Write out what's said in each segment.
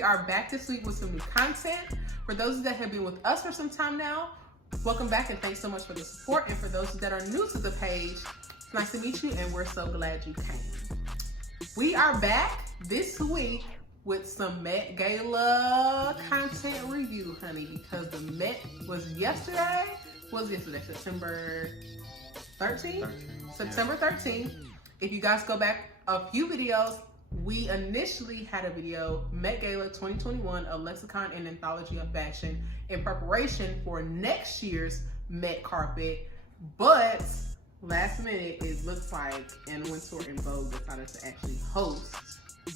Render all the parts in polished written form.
We are back this week with some new content. For those that have been with us for some time now, welcome back and thanks so much for the support. And for those that are new to the page, it's nice to meet you and we're so glad you came. We are back this week with some Met Gala content review, honey, because the Met was yesterday. What was yesterday? September 13th? September 13th. If you guys go back a few videos, we initially had a video, Met Gala 2021, a Lexicon and Anthology of Fashion, in preparation for next year's Met carpet. But last minute, it looks like Anna Wintour and Vogue decided to actually host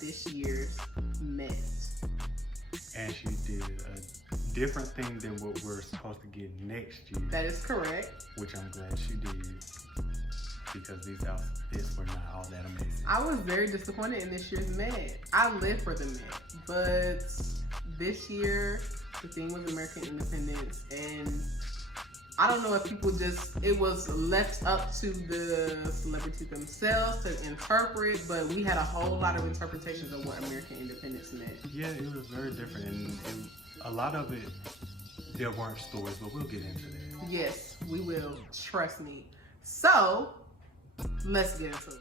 this year's Met. And she did a different thing than what we're supposed to get next year. That is correct. Which I'm glad she did, because these outfits were not all that amazing. I was very disappointed in this year's Met. I live for the Met, but this year the theme was American independence, and I don't know if people it was left up to the celebrities themselves to interpret, but we had a whole lot of interpretations of what American independence meant. Yeah, it was very different, and a lot of it, there weren't stories, but we'll get into that. Yes, we will, trust me. So, let's get into it.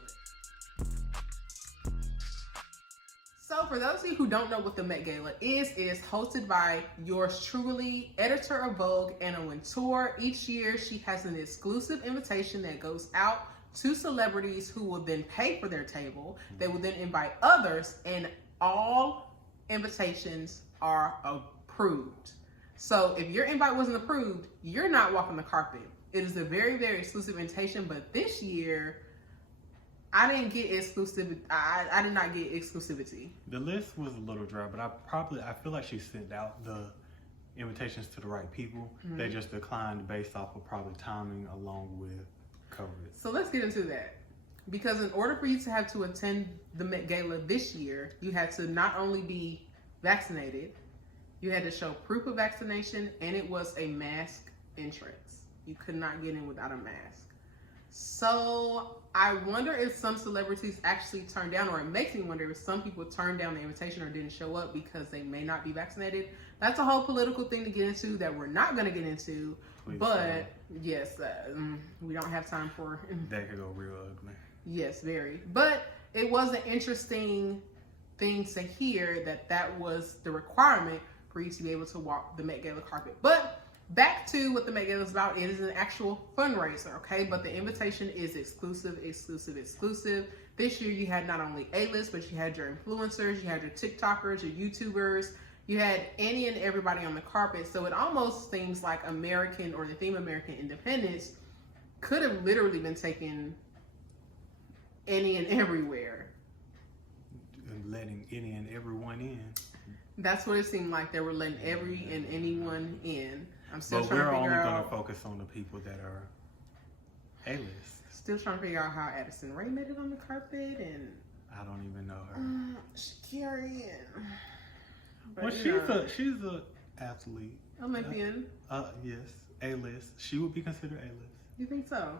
So for those of you who don't know what the Met Gala is hosted by yours truly, editor of Vogue, Anna Wintour. Each year she has an exclusive invitation that goes out to celebrities who will then pay for their table. They will then invite others, and all invitations are approved. So if your invite wasn't approved, you're not walking the carpet. It is a very, very exclusive invitation, but this year, I didn't get exclusivity. I did not get exclusivity. The list was a little dry, but I feel like she sent out the invitations to the right people. Mm-hmm. They just declined based off of probably timing along with COVID. So let's get into that. Because in order for you to have to attend the Met Gala this year, you had to not only be vaccinated, you had to show proof of vaccination, and it was a mask entrance. You could not get in without a mask. So I wonder if some celebrities actually turned down, or it makes me wonder if some people turned down the invitation or didn't show up because they may not be vaccinated. That's a whole political thing to get into that we're not going to get into. Please, but yes, we don't have time for that. Could go real ugly. Yes, very. But it was an interesting thing to hear that was the requirement for you to be able to walk the Met Gala carpet. But back to what the Met Gala is about. It is an actual fundraiser, okay? But the invitation is exclusive. This year you had not only A-list, but you had your influencers, you had your TikTokers, your YouTubers, you had any and everybody on the carpet. So it almost seems like American, or the theme American independence, could have literally been taken any and everywhere. And letting any and everyone in. That's what it seemed like. They were letting every and anyone in. But we're only going to focus on the people that are A-list. Still trying to figure out how Addison Rae made it on the carpet, and I don't even know her. Shaqiri. Well, she's a athlete. Olympian. Yes, A-list. She would be considered A-list. You think so?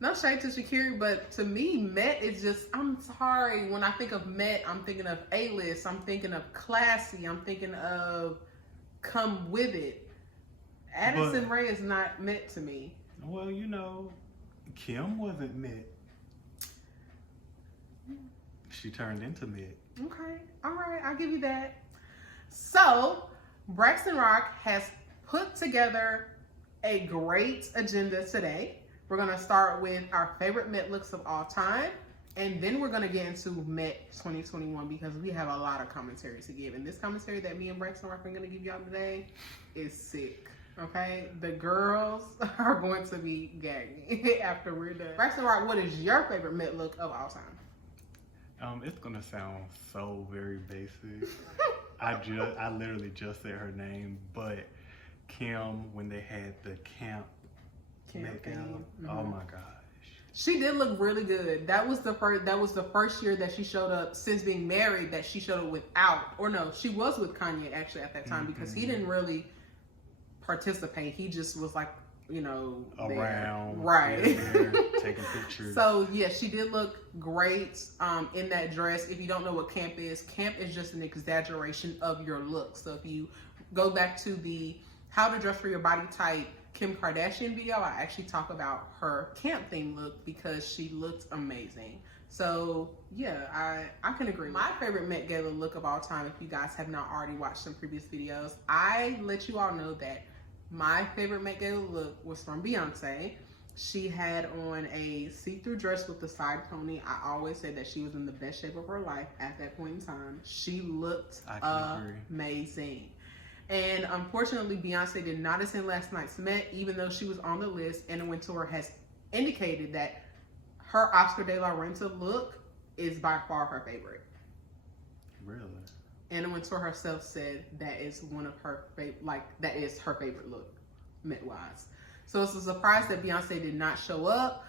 No shade to Shaqiri, but to me, Met is just, I'm sorry, when I think of Met, I'm thinking of A-list, I'm thinking of classy, I'm thinking of come with it. Addison Rae is not Met to me. Well, you know, Kim wasn't Met. She turned into Met. Okay, all right, I'll give you that. So, Braxton Rock has put together a great agenda today. We're going to start with our favorite Met looks of all time, and then we're going to get into Met 2021 because we have a lot of commentary to give. And this commentary that me and Braxton Rock are going to give y'all today is sick, okay? The girls are going to be gagging after we're done. Braxton Rock, what is your favorite Met look of all time? It's going to sound so very basic. I literally just said her name, but Kim, when they had the camp Met Gala. Mm-hmm. Oh my gosh. She did look really good. That was the first year that she showed up since being married that she showed up without, or no, she was with Kanye actually at that time, because he didn't really participate. He just was like you know, around, right, there, taking pictures. So yeah, she did look great in that dress. If you don't know what camp is just an exaggeration of your look. So if you go back to the How to Dress for Your Body Type Kim Kardashian video, I actually talk about her camp theme look because she looked amazing. So yeah, I can agree. My favorite Met Gala look of all time, if you guys have not already watched some previous videos, I let you all know that my favorite Met Gala look was from Beyonce. She had on a see-through dress with the side pony. I always said that she was in the best shape of her life at that point in time. She looked amazing. And unfortunately, Beyonce did not attend last night's Met, even though she was on the list. Anna Wintour has indicated that her Oscar de la Renta look is by far her favorite. Really? Anna Wintour herself said that is one of her that is her favorite look, Met-wise. So it's a surprise that Beyonce did not show up.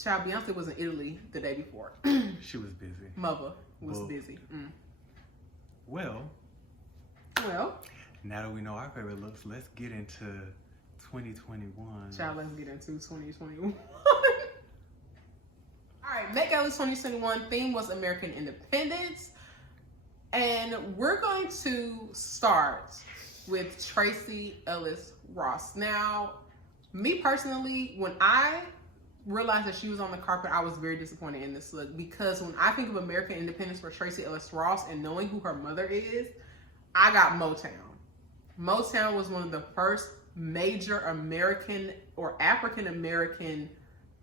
Child, Beyonce was in Italy the day before. She was busy. Mother was busy. Well. Now that we know our favorite looks, let's get into 2021. Child, let's get into 2021. All right, Met Gala 2021 theme was American Independence. And we're going to start with Tracy Ellis Ross. Now, me personally, when I realized that she was on the carpet, I was very disappointed in this look because when I think of American Independence for Tracy Ellis Ross and knowing who her mother is, I got Motown. Motown was one of the first major American or African American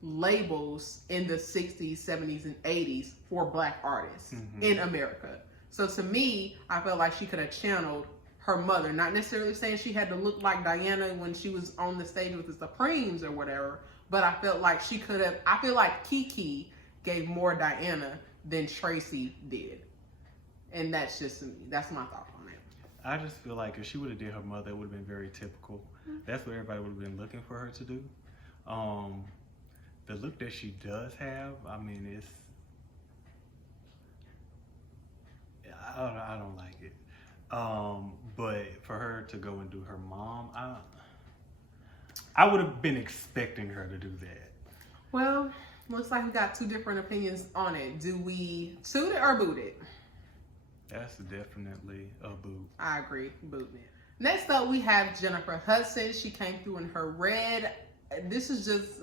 labels in the 60s, 70s, and 80s for Black artists in America. So to me, I felt like she could have channeled her mother, not necessarily saying she had to look like Diana when she was on the stage with the Supremes or whatever, but I felt like she could have, I feel like Kiki gave more Diana than Tracy did. And that's just me. That's my thought on it. I just feel like if she would have did her mother, it would have been very typical. That's what everybody would have been looking for her to do. The look that she does have, I mean, it's, I don't like it. But for her to go and do her mom, I would have been expecting her to do that. Well, looks like we got two different opinions on it. Do we toot it or boot it? That's definitely a boot. I agree, booting it. Next up, we have Jennifer Hudson. She came through in her red. This is just,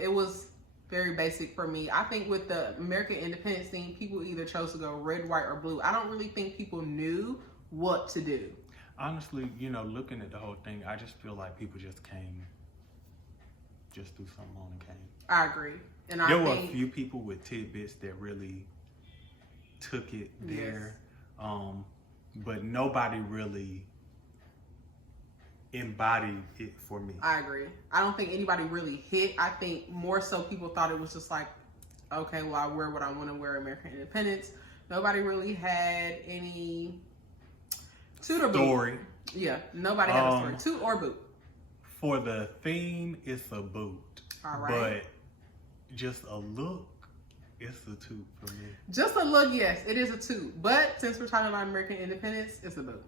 it was very basic for me. I think with the American Independence theme, people either chose to go red, white, or blue. I don't really think people knew what to do. Honestly, you know, looking at the whole thing, I just feel like people just came, just threw something on and came. I agree. And there were a few people with tidbits that really took it there. Yes. But nobody really embodied it for me. I agree. I don't think anybody really hit. I think more so people thought it was just like, okay, well, I wear what I want to wear, American Independence. Nobody really had any toot or boot. Story. Yeah, nobody had a story. Toot or boot. For the theme, it's a boot. All right. But just a look, it's a toot for me. Just a look, yes, it is a toot. But since we're talking about American Independence, it's a boot.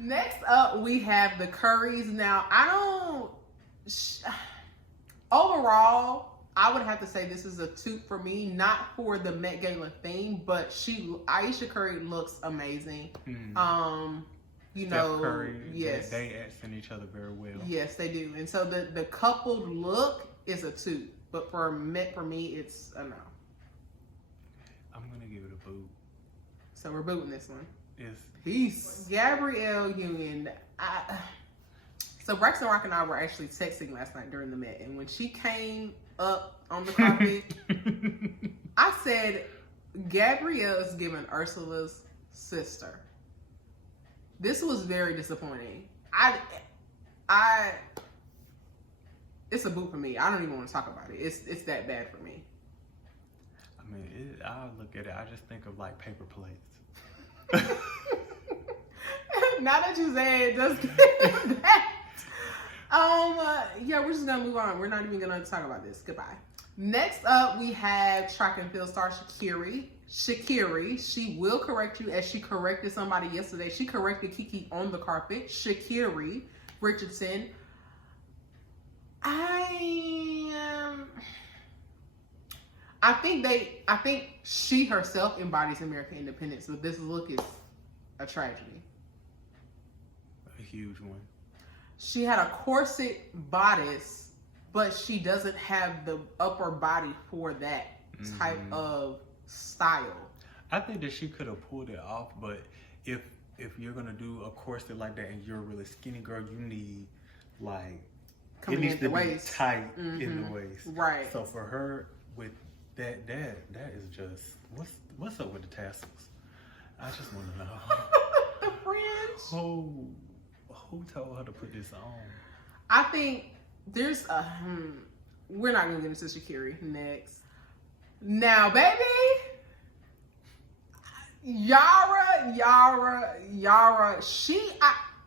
Next up, we have the Currys. Now, overall, I would have to say this is a toot for me, not for the Met Gala theme, but Ayesha Curry looks amazing. You know, Curry, yes, they accent each other very well. Yes, they do. And so the coupled look is a toot, but for me, it's a no. I'm gonna give it a boot. So we're booting this one. Yes. Peace. Gabrielle Union. So Braxton Rock and I were actually texting last night during the Met, and when she came up on the carpet, I said, Gabrielle's giving Ursula's sister. This was very disappointing. It's a boot for me. I don't even want to talk about it. It's that bad for me. I mean, I look at it, I just think of like paper plates. Now that you say it, just that. Yeah, we're just gonna move on. We're not even gonna talk about this. Goodbye. Next up, we have track and field star Shaqiri. She will correct you as she corrected somebody yesterday. She corrected Kiki on the carpet. Shaqiri Richardson. I think she herself embodies American independence, but this look is a tragedy. A huge one. She had a corset bodice, but she doesn't have the upper body for that type of style. I think that she could have pulled it off, but if you're gonna do a corset like that and you're a really skinny girl, you need like Coming it needs in to the be waist. tight in the waist. Right. So for her with that is just what's up with the tassels? I just want to know. The fringe. Who told her to put this on? I think there's a we're not gonna get into Shaqiri next. Now, baby, Yara,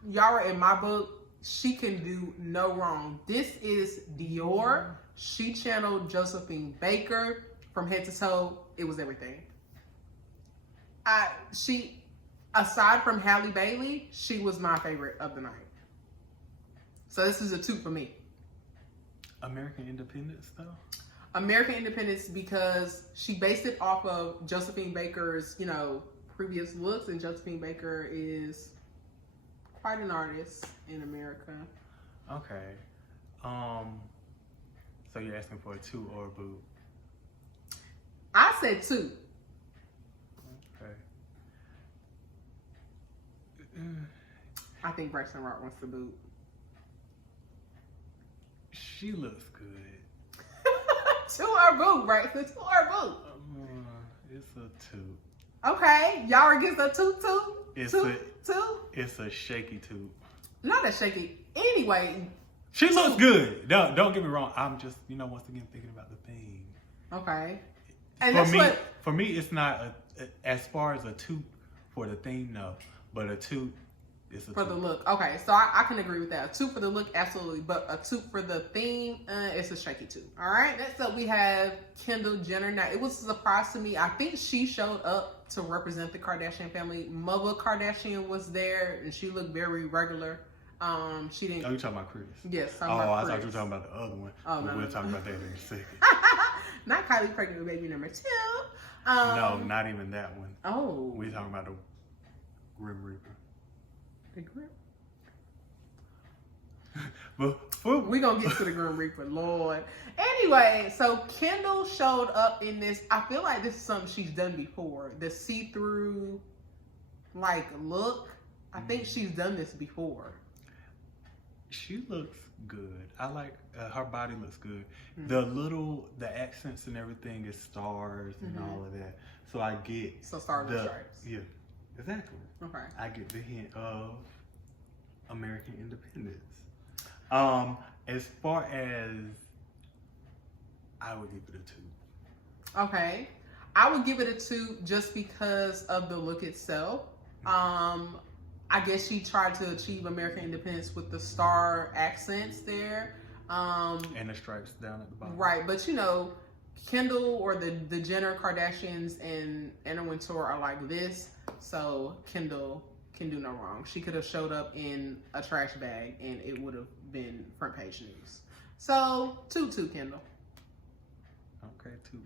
Yara in my book, she can do no wrong. This is Dior. She channeled Josephine Baker from head to toe. It was everything. She, aside from Halle Bailey, she was my favorite of the night. So this is a 2 for me. American Independence, though? American Independence because she based it off of Josephine Baker's, previous looks, and Josephine Baker is quite an artist in America. Okay. So you're asking for a 2 or a boo? I said 2. Okay. I think Braxton Rock wants the boot. She looks good. 2 or boo, Braxton. 2 or boo. It's a 2. Okay, Yara gets a 2 too. It's a shaky 2. Not a shaky. Anyway, she looks good. Don't get me wrong. I'm just once again thinking about the theme. Okay. And for me, it's not as far as a 2 for the theme, no, but a 2 is a 2 for the look. Okay, so I can agree with that. A 2 for the look, absolutely, but a 2 for the theme, it's a shaky 2. All right. Next up, we have Kendall Jenner. Now, it was a surprise to me. I think she showed up to represent the Kardashian family. Mother Kardashian was there, and she looked very regular. She didn't. Oh, you talking about Chris? Yes. I thought you were talking about the other one. Oh, no. We'll talk about that in a second. Not Kylie pregnant with baby number 2. No, not even that one. Oh. We're talking about the Grim Reaper. The Grim. But we're going to get to the Grim Reaper, Lord. Anyway, so Kendall showed up in this. I feel like this is something she's done before. The see-through, look. I think she's done this before. She looks good. I like her body looks good. Mm-hmm. The accents and everything is stars and all of that. So I get stars and stripes. Yeah, exactly. Okay. I get the hint of American independence. As far as I would give it a 2. Okay. I would give it a 2 just because of the look itself. I guess she tried to achieve American independence with the star accents there. And the stripes down at the bottom. Right, but Kendall or the Jenner Kardashians and Anna Wintour are like this, so Kendall can do no wrong. She could have showed up in a trash bag and it would have been front page news. So 2-2 Kendall. Okay, 2-2.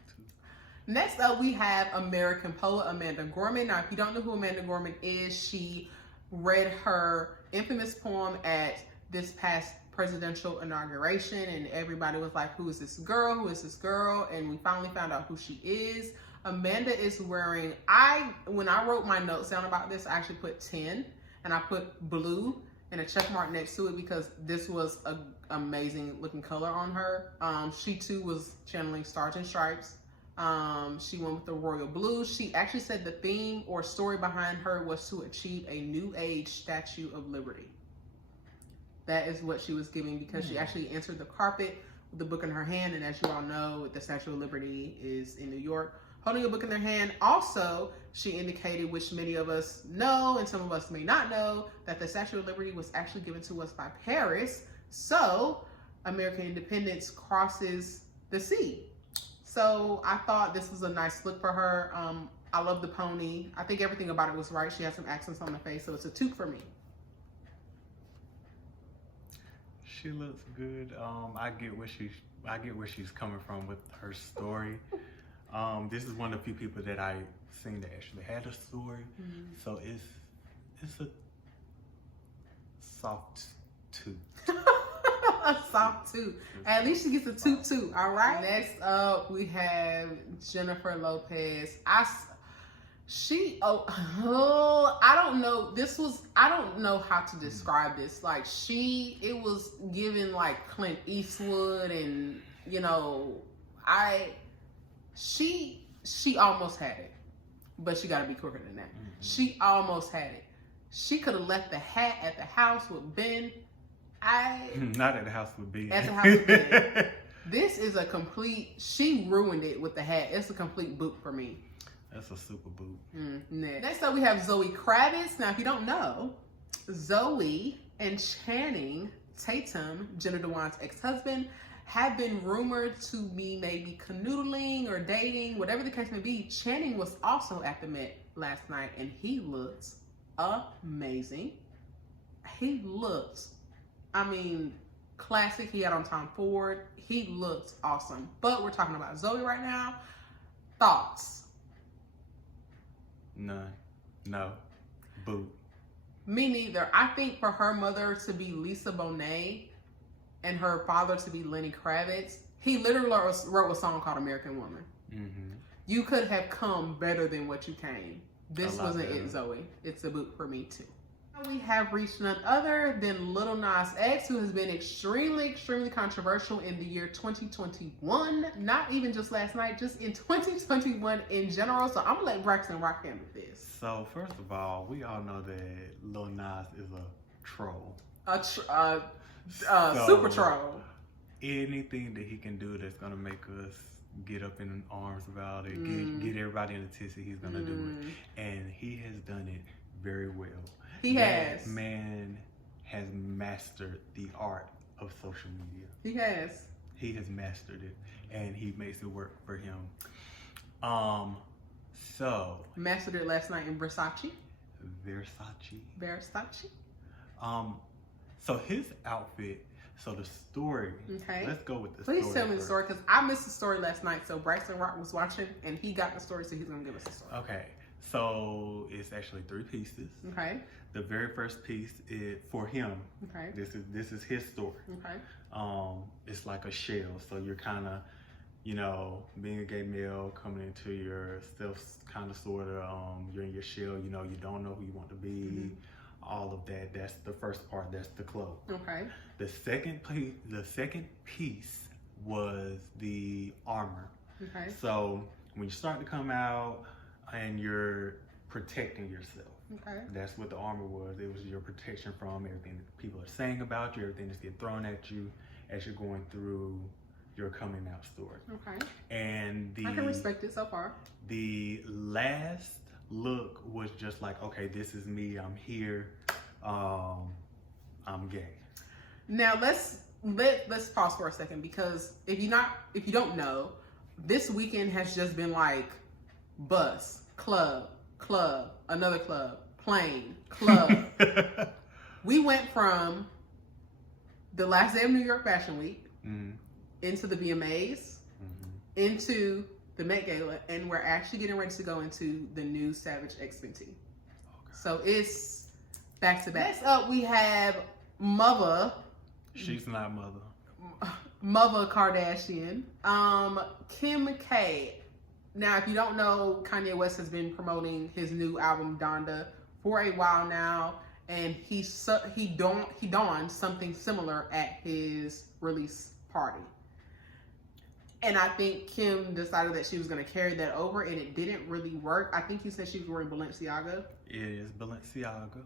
Next up, we have American Polo, Amanda Gorman. Now, if you don't know who Amanda Gorman is, she read her infamous poem at this past presidential inauguration, and everybody was like, who is this girl? Who is this girl? And we finally found out who she is. Amanda is wearing, when I wrote my notes down about this, I actually put 10, and I put blue and a check mark next to it because this was an amazing looking color on her. She too was channeling Stars and Stripes. She went with the royal blue. She actually said the theme or story behind her was to achieve a new age Statue of Liberty. That is what she was giving because she actually entered the carpet with the book in her hand. And as you all know, the Statue of Liberty is in New York, holding a book in their hand. Also, she indicated, which many of us know and some of us may not know, that the Statue of Liberty was actually given to us by Paris. So American independence crosses the sea. So I thought this was a nice look for her. I love the pony. I think everything about it was right. She has some accents on the face, so it's a 2 for me. She looks good. I get where she's coming from with her story. This is one of the few people that I seen that actually had a story. So it's a soft tooth. A soft tooth. At least she gets a toot. All right. Next up, we have Jennifer Lopez. I don't know. I don't know how to describe this. Like it was given like Clint Eastwood, and she almost had it, but she got to be quicker than that. She almost had it. She could have left the hat at the house with Ben. Not at the house with Ben. At the house with Ben. This is a complete. She ruined it with the hat. It's a complete boot for me. That's a super boot. Next up, we have Zoe Kravitz. Now, if you don't know, Zoe and Channing Tatum, Jenna Dewan's ex-husband, have been rumored to be maybe canoodling or dating, whatever the case may be. Channing was also at the Met last night, and he looked amazing. He looked, classic. He had on Tom Ford. He looked awesome. But we're talking about Zoe right now. Thoughts? None. No. Boot. Me neither. I think for her mother to be Lisa Bonet and her father to be Lenny Kravitz, he literally wrote a song called American Woman. You could have come better than what you came. This wasn't it, Zoe. It's a boot for me too. We have reached none other than Lil Nas X, who has been extremely, extremely controversial in the year 2021. Not even just last night, just in 2021 in general. So I'm gonna let Braxton rock him with this. So first of all, we all know that Lil Nas is a troll. Super troll. Anything that he can do that's gonna make us get up in arms about it, get everybody in a tizzy, he's gonna do it. And he has done it very well. That man has mastered the art of social media. He has mastered it, and he makes it work for him. So mastered it last night in Versace. So his outfit. So the story. Okay. Let's go with the story. Please tell me the story, because I missed the story last night. So Braxton Rock was watching, and he got the story, so he's gonna give us the story. Okay. So it's actually 3 pieces. Okay. The very first piece is for him. Okay. This is his story. Okay. It's like a shell. So you're kind of, being a gay male, coming into yourself, kind of, sort of. You're in your shell. You don't know who you want to be. All of that. That's the first part. That's the cloak. Okay. The second piece was the armor. Okay. So when you start to come out and you're protecting yourself. Okay. That's what the armor was. It was your protection from everything that people are saying about you, everything that's getting thrown at you as you're going through your coming out story. Okay. And I can respect it so far. The last look was just like, okay, this is me. I'm here. I'm gay. Now let's pause for a second, because if you don't know, this weekend has just been like bus, club, another club, plane, club. We went from the last day of New York Fashion Week into the VMAs, into the Met Gala, and we're actually getting ready to go into the new Savage X Fenty. Okay. So it's back to back. Next up, we have Mother. She's not Mother. Mother Kardashian. Kim K. Now, if you don't know, Kanye West has been promoting his new album Donda for a while now, and he donned something similar at his release party. And I think Kim decided that she was going to carry that over, and it didn't really work. I think you said she was wearing Balenciaga. It is Balenciaga.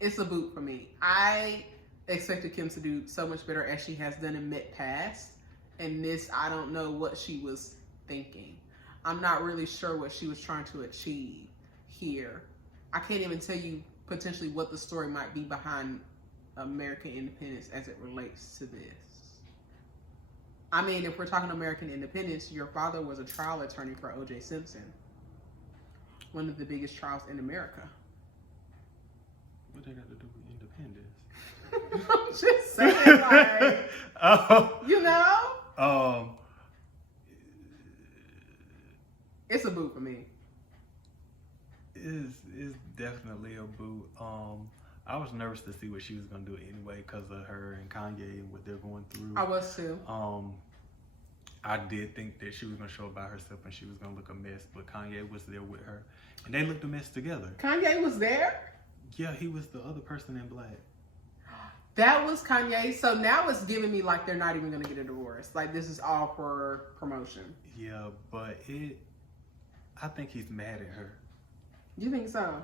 It's a boot for me. I expected Kim to do so much better as she has done in Met past. And this, I don't know what she was thinking. I'm not really sure what she was trying to achieve here. I can't even tell you potentially what the story might be behind American independence as it relates to this. I mean, if we're talking American independence, your father was a trial attorney for O.J. Simpson. One of the biggest trials in America. What they got to do with independence? I'm just saying, like, you know? It's a boot for me. It's definitely a boot. I was nervous to see what she was gonna do anyway because of her and Kanye and what they're going through. I was too. I did think that she was gonna show up by herself and she was gonna look a mess, but Kanye was there with her, and they looked a mess together. Kanye was there? Yeah, he was the other person in black. That was Kanye. So now it's giving me like they're not even gonna get a divorce. Like this is all for promotion. Yeah, but I think he's mad at her. You think so?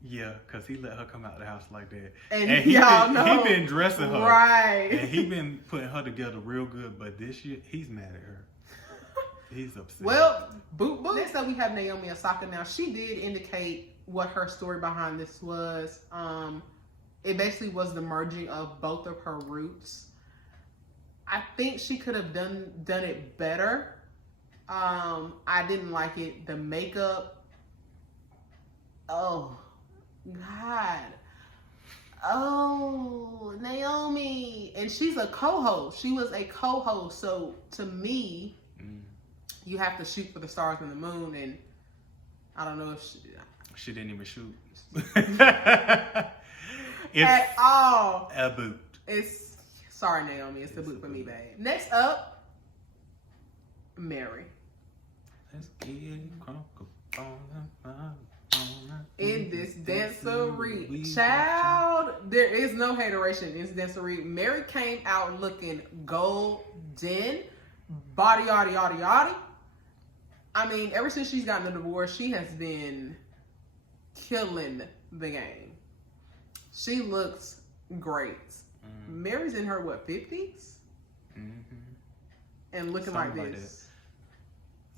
Yeah, because he let her come out the house like that. And he y'all know. He been dressing her. Right. And he been putting her together real good, but this year, he's mad at her. He's upset. Well, boot. Next up, we have Naomi Osaka. Now, she did indicate what her story behind this was. It basically was the merging of both of her roots. I think she could have done it better. I didn't like it. The makeup. Oh, God. Oh, Naomi. And she's a co-host. She was a co-host. So, to me, you have to shoot for the stars and the moon. And I don't know if she didn't even shoot. At all. A boot. Sorry, Naomi. It's a boot for me, babe. Next up, Mary. Let's get it crunk on in this dancery. Child, there is no hateration in this dancery. Mary came out looking golden. Body, yaddy, yaddy, yaddy. I mean, ever since she's gotten a divorce, she has been killing the game. She looks great. Mary's in her, 50s? And looking something like this.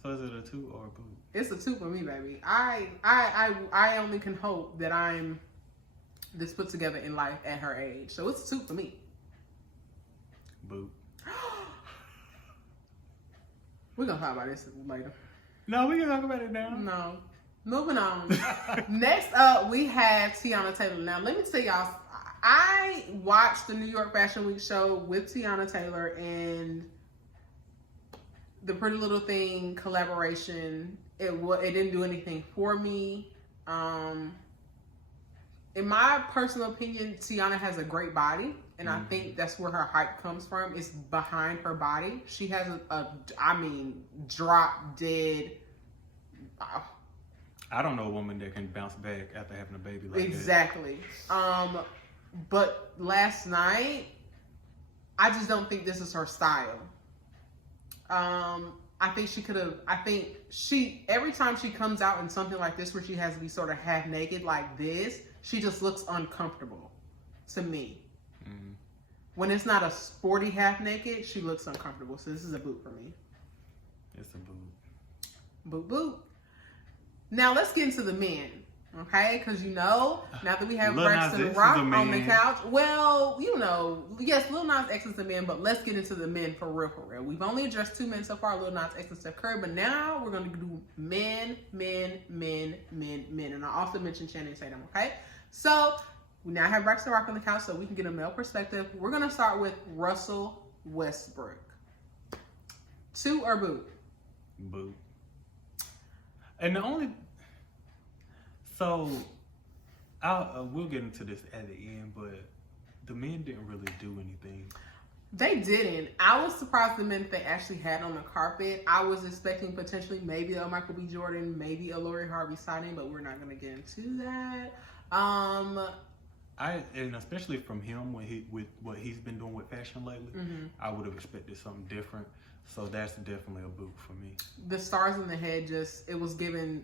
So is it a 2 or a boot? It's a 2 for me, baby. I only can hope that I'm this put together in life at her age. So it's a 2 for me. Boot. We're going to talk about this later. No, we can talk about it now. No. Moving on. Next up, we have Teyana Taylor. Now, let me tell y'all, I watched the New York Fashion Week show with Teyana Taylor and the Pretty Little Thing collaboration. It didn't do anything for me. In my personal opinion, Teyana has a great body, and I think that's where her hype comes from. It's behind her body. She has drop dead. I don't know a woman that can bounce back after having a baby like that. Exactly. But last night, I just don't think this is her style. I think every time she comes out in something like this where she has to be sort of half naked like this, she just looks uncomfortable to me. When it's not a sporty half naked, she looks uncomfortable. So this is a boot for me. It's a boot. Boot, boot. Now let's get into the men. Okay, because now that we have Braxton Rock on the couch, well, yes, Lil Nas X is the man, but let's get into the men for real. We've only addressed 2 men so far, Lil Nas X and Steph Curry, but now we're going to do men. And I also mentioned Channing Tatum, okay? So, we now have Braxton Rock on the couch so we can get a male perspective. We're going to start with Russell Westbrook. 2 or boot? Boot. And so, we'll get into this at the end, but the men didn't really do anything. They didn't. I was surprised the men they actually had on the carpet. I was expecting potentially maybe a Michael B. Jordan, maybe a Lori Harvey signing, but we're not going to get into that. And especially from him with what he's been doing with fashion lately, I would have expected something different. So that's definitely a boot for me. The stars in the head it was given,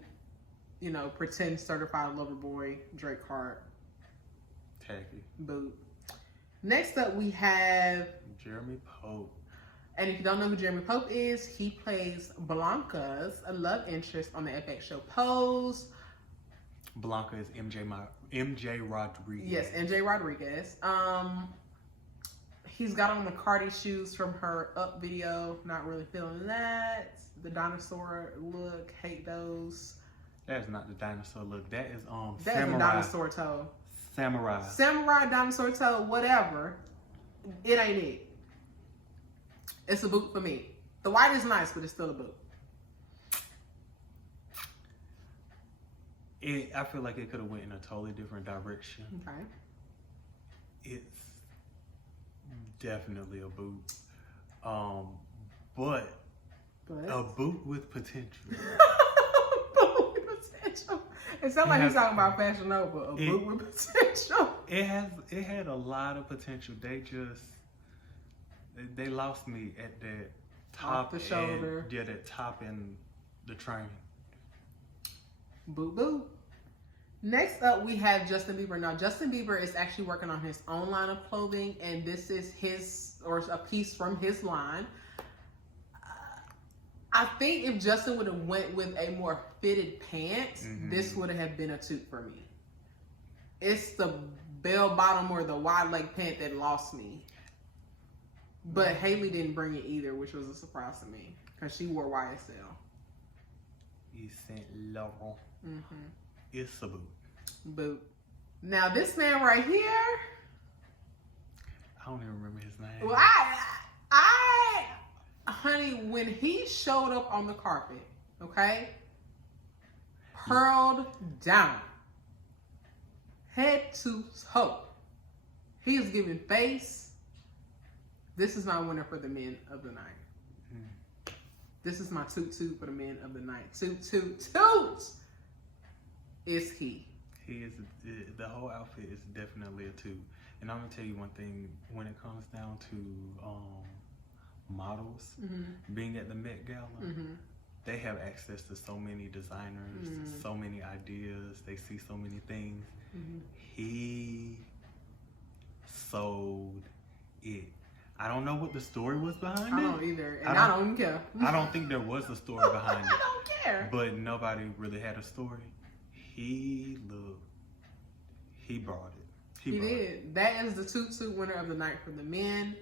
pretend certified lover boy, Drake Hart. Tacky. Boot. Next up, we have Jeremy Pope. And if you don't know who Jeremy Pope is, he plays Blanca's a love interest on the FX show Pose. Blanca is MJ Rodriguez. Yes, MJ Rodriguez. He's got on the Cardi shoes from her Up video. Not really feeling that. The dinosaur look, hate those. That is not the dinosaur look. That is That is a dinosaur toe. samurai, dinosaur toe, whatever. It ain't it. It's a boot for me. The white is nice, but it's still a boot. I feel like it could have went in a totally different direction. Okay. It's definitely a boot. But a boot with potential. Boot with potential. It sounds like he's talking about Fashion Nova. A boot with potential. It had a lot of potential. They lost me at that top. Off the shoulder. Yeah, that top and the train. Boo boo. Next up, we have Justin Bieber. Now, Justin Bieber is actually working on his own line of clothing, and this is a piece from his line. I think if Justin would have went with a more fitted pants, this would have been a toot for me. It's the bell bottom or the wide leg pant that lost me. But Haley didn't bring it either, which was a surprise to me because she wore YSL. You Saint Laurent. It's a boot. Boot. Now this man right here. I don't even remember his name. Well, honey, when he showed up on the carpet, okay, pearled down, head to toe, he is giving face. This is my winner for the men of the night. This is my toot toot for the men of the night. Toot toot toot is he. He is, the whole outfit is definitely a toot. And I'm gonna tell you one thing, when it comes down to models being at the Met Gala, they have access to so many designers, so many ideas, they see so many things. He sold it. I don't know what the story was behind it. I don't either, and I don't care. I don't think there was a story behind it. I don't care. But nobody really had a story. He brought it. He did. That is the toot winner of the night for the men.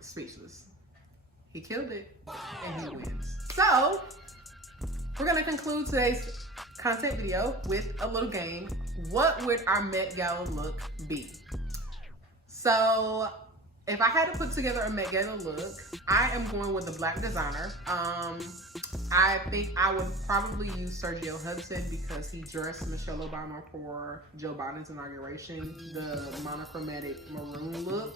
Speechless. He killed it, and he wins. So, we're going to conclude today's content video with a little game. What would our Met Gala look be? So, if I had to put together a Met Gala look, I am going with a black designer. I think I would probably use Sergio Hudson because he dressed Michelle Obama for Joe Biden's inauguration, the monochromatic maroon look.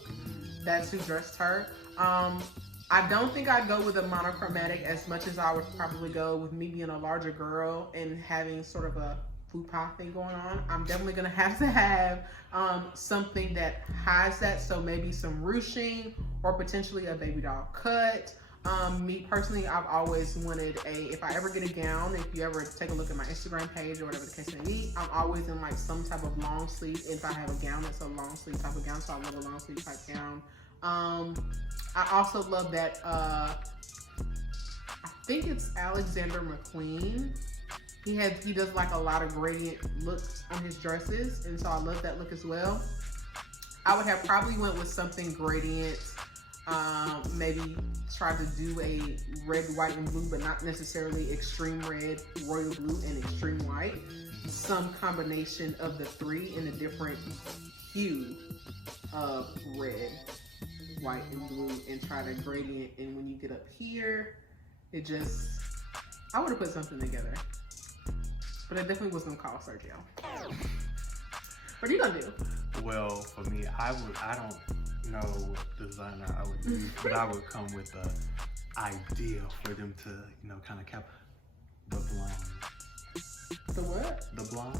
That's who dressed her. I don't think I'd go with a monochromatic as much as I would probably go with me being a larger girl and having sort of a fupa thing going on. I'm definitely gonna have to have something that hides that, so maybe some ruching or potentially a baby doll cut. Me personally, I've always wanted if I ever get a gown, if you ever take a look at my Instagram page or whatever the case may be, I'm always in like some type of long sleeve. If I have a gown that's a long sleeve type of gown, so I love a long sleeve type gown. I also love that, I think it's Alexander McQueen. He does like a lot of gradient looks on his dresses, and so I love that look as well. I would have probably went with something gradient, maybe try to do a red, white, and blue, but not necessarily extreme red, royal blue, and extreme white. Some combination of the three in a different hue of red, white, and blue, and try to gradient. And when you get up here, I would have put something together. But I definitely was gonna call Sergio. What are you gonna do? Well, for me, I don't know what designer I would use, but I would come with an idea for them to, kind of cap the blonde. The what? The blonde.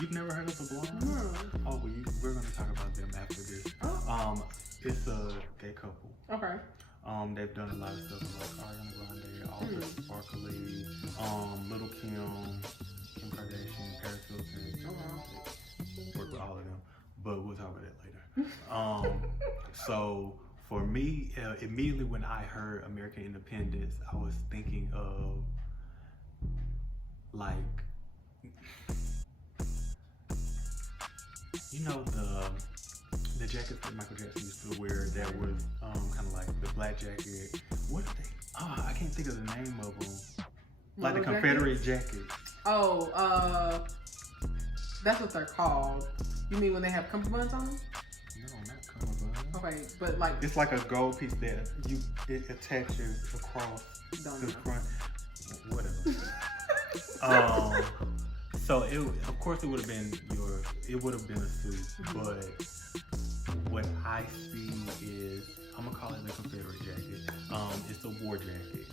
You've never heard of the blonde? No. Oh, well, we're gonna talk about them after this. Oh. It's a gay couple. Okay. They've done a lot of stuff like Ariana Grande, Alter Sparkly, Little Kim Kardashian, Paris Hilton. Oh wow. Work with all of them, but we'll talk about that later. So for me, immediately when I heard American Independence, I was thinking of like, the jackets that Michael Jackson used to wear that was kind of like the black jacket. What are they? Oh, I can't think of the name of them. Like the Confederate Jacket. Oh, That's what they're called. You mean when they have cummerbunds on them? No, not cummerbund. Okay, but like it's like a gold piece that it attaches across the front. Whatever. So of course it would have been a suit, but what I see is, I'm gonna call it the Confederate Jacket. It's a war jacket.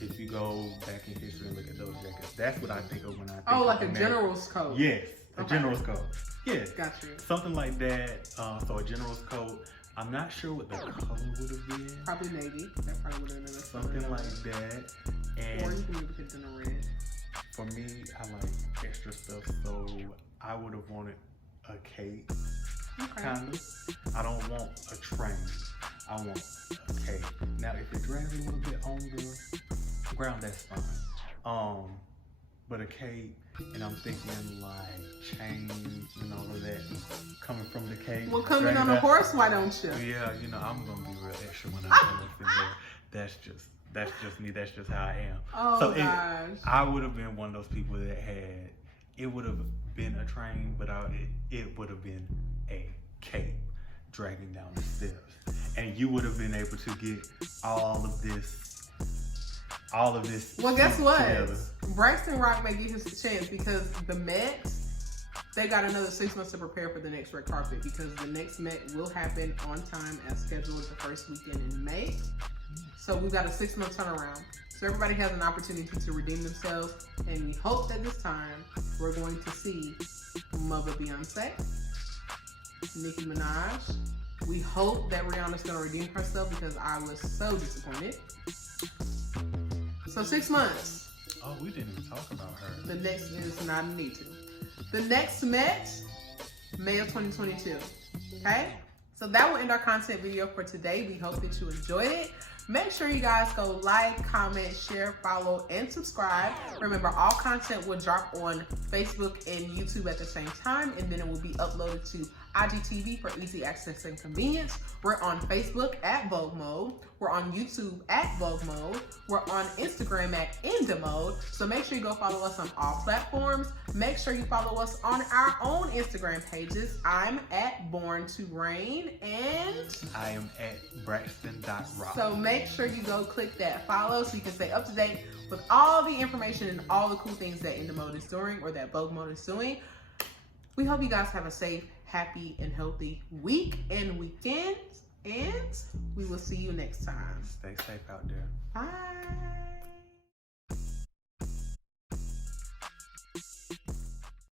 If you go back in history and look at those jackets, that's what I think of when I think of like a general's coat. Yes, a general's coat. Yes. Gotcha. Something like that. So a general's coat. I'm not sure what the color would have been. Probably navy. That probably would have been something like that. And or you can maybe get in a red. For me, I like extra stuff, so I would have wanted a cape. Okay. Kind of. I don't want a train. I want a cape. Now, if it drags a little bit on the ground, that's fine. But a cape, and I'm thinking like chains and all of that coming from the cape. Well, coming on a horse, why don't you? Yeah, I'm gonna be real extra when I come up in there. That's just me. That's just how I am. Oh, so gosh. I would have been one of those people that it would have been a train, but it would have been a cape dragging down the steps, and you would have been able to get all of this. Well, guess what? Together. Braxton Rock may get his chance because the Met, they got another 6 months to prepare for the next red carpet, because the next Met will happen on time as scheduled the first weekend in May. So we've got a 6-month turnaround. So everybody has an opportunity to redeem themselves, and we hope that this time we're going to see Mother Beyonce, Nicki Minaj. We hope that Rihanna's going to redeem herself, because I was so disappointed. So 6 months. Oh, we didn't even talk about her. The next is not a need to. The next Met, May of 2022. Okay? So that will end our content video for today. We hope that you enjoyed it. Make sure you guys go like, comment, share, follow, and subscribe. Remember, all content will drop on Facebook and YouTube at the same time, and then it will be uploaded to IGTV for easy access and convenience. We're on Facebook at Vogue Mode. We're on YouTube at Vogue Mode. We're on Instagram at Endemode. So make sure you go follow us on all platforms. Make sure you follow us on our own Instagram pages. I'm at Born to Reign, and I am at Braxton.Rock. So make sure you go click that follow so you can stay up to date with all the information and all the cool things that Endemode is doing, or that Vogue Mode is doing. We hope you guys have a safe, happy, and healthy week and weekend, and we will see you next time. Stay safe out there. Bye.